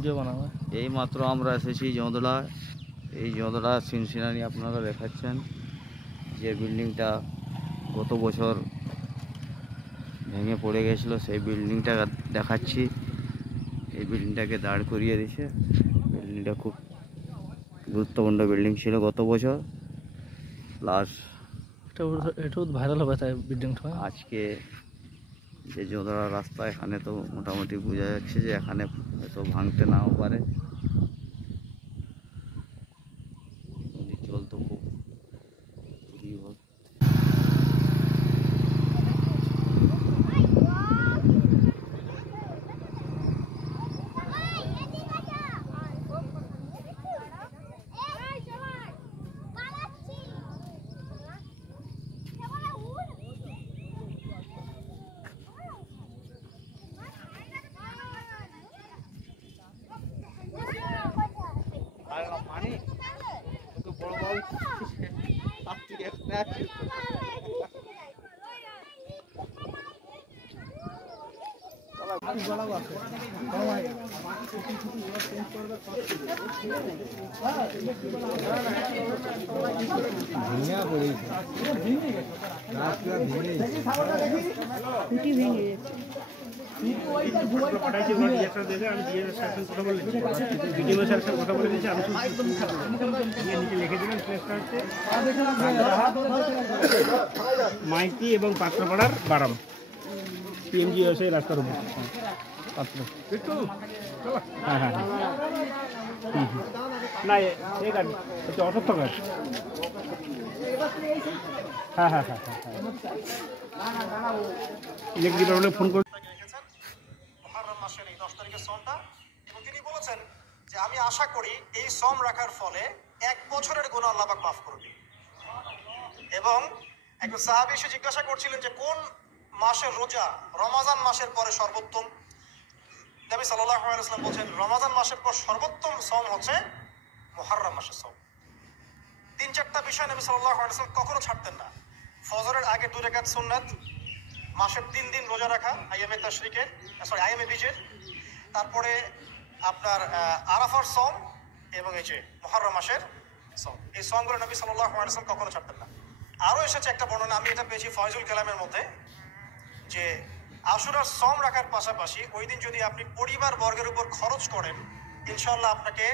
Video বানাবো। এই মাত্র আমরা এসেছি জোঁদড়া। এই জোঁদড়া সিনসিনারি আপনারা দেখাচ্ছেন যে বিল্ডিংটা গত বছর ভেঙে পড়ে গেছিলো, সেই বিল্ডিংটা দেখাচ্ছি। এই বিল্ডিংটাকে দাঁড় করিয়ে দিয়েছে। বিল্ডিংটা খুব গুরুত্বপূর্ণ বিল্ডিং ছিল গত বছর। প্লাস একটু ভাইরাল হবে তাই বিল্ডিংটা। আজকে যে জোঁদড়া রাস্তা, এখানে তো মোটামুটি বোঝা যাচ্ছে যে এখানে হয়তো ভাঙতে নাও পারে। নদীর জল তো খুব মাইতি এবং পাত্রপাড়ার বারাম পিএমজি সেই রাস্তার উপর। হ্যাঁ হ্যাঁ না এই গাড়ি হচ্ছে অসত্য গাছ। হ্যাঁ হ্যাঁ হ্যাঁ হ্যাঁ ইলেকট্রিক ডিপার্টমেন্টে ফোন করে মুহররম মাসের এই 10 তারিখের সমটা, এবং তিনি বলেছেন যে আমি আশা করি এই সম রাখার ফলে 1 বছরের গুনাহ আল্লাহ পাক মাফ করবে। এবং একজন সাহাবী এসে জিজ্ঞাসা করছিলেন যে কোন মাসের রোজা রমজান মাসের পরে সর্বোত্তম। নবী সাল্লাল্লাহু আলাইহি ওয়াসাল্লাম বলেন রমজান মাসের পর সর্বোত্তম সম হচ্ছে মুহররম মাসের সম। 3-4টা বিষয় নবী সাল্লাল্লাহু আলাইহি ওয়াসাল্লাম কখনো ছাড়তেন না। ফজরের আগে 2 রাকাত সুন্নাত, মাসের 3 দিন রোজা রাখা আইয়ামে তাশরিকের, আইয়ামে বীজের, তারপরে আপনার আরাফার সম, এবং এই যে মুহররম মাসের সম। এই সমগুলো নবী সাল্লাল্লাহু আলাইহি ওয়াসাল্লাম কখনো ছাড়তেন না। আরও এসেছে একটা বর্ণনা, আমি এটা পেয়েছি ফয়জুল কালামের মধ্যে, যে আশুরার সম রাখার পাশাপাশি ওই দিন যদি আপনি পরিবার বর্গের উপর খরচ করেন, ইনশাআল্লাহ আপনাকে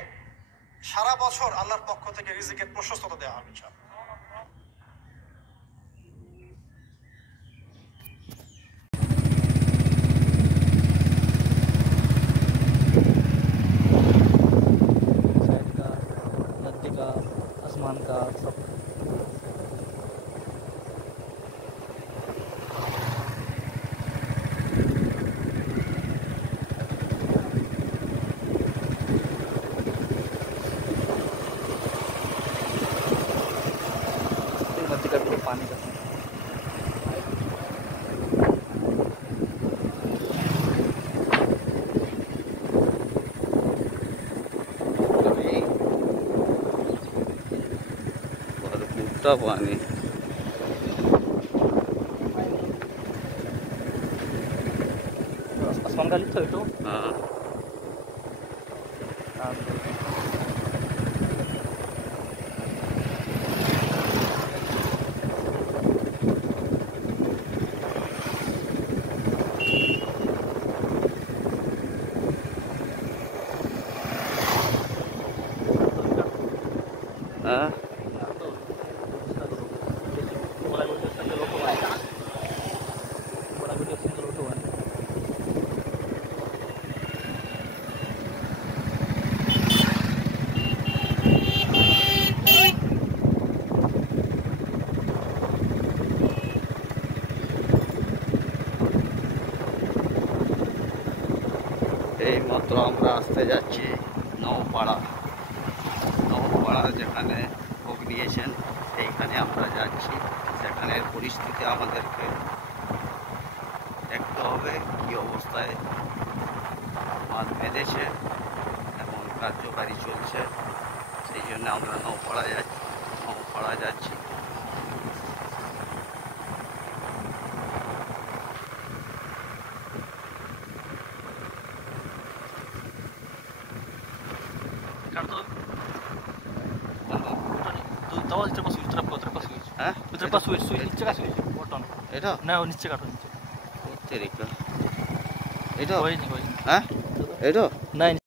সারা বছর আল্লাহর পক্ষ থেকে রিজিকের প্রশস্ততা দেওয়া হবে ইনশাআল্লাহ। नदी का, आसमान का सब। नदी का भी पानी का पानी आसमान का लिखा है तो। हाँ हाँ এই মাত্র আমরা আসতে যাচ্ছি নওপাড়া। নওপাড়া যেখানে ভোগ নিয়েছেন সেইখানে আমরা যাচ্ছি। সেখানের পরিস্থিতি আমাদেরকে দেখতে হবে, কী অবস্থায় মাছ বেঁধেছে এবং কার্যকারী চলছে। সেই জন্য আমরা নওপাড়া যাচ্ছি। काट दो तो इधर पर स्विच तरफ स्विच হ্যাঁ इधर पर स्विच स्विच नीचे का स्विच बटन এটা ना वो नीचे काटो नीचे তেরিকা এটা कोई नहीं হ্যাঁ এটা नहीं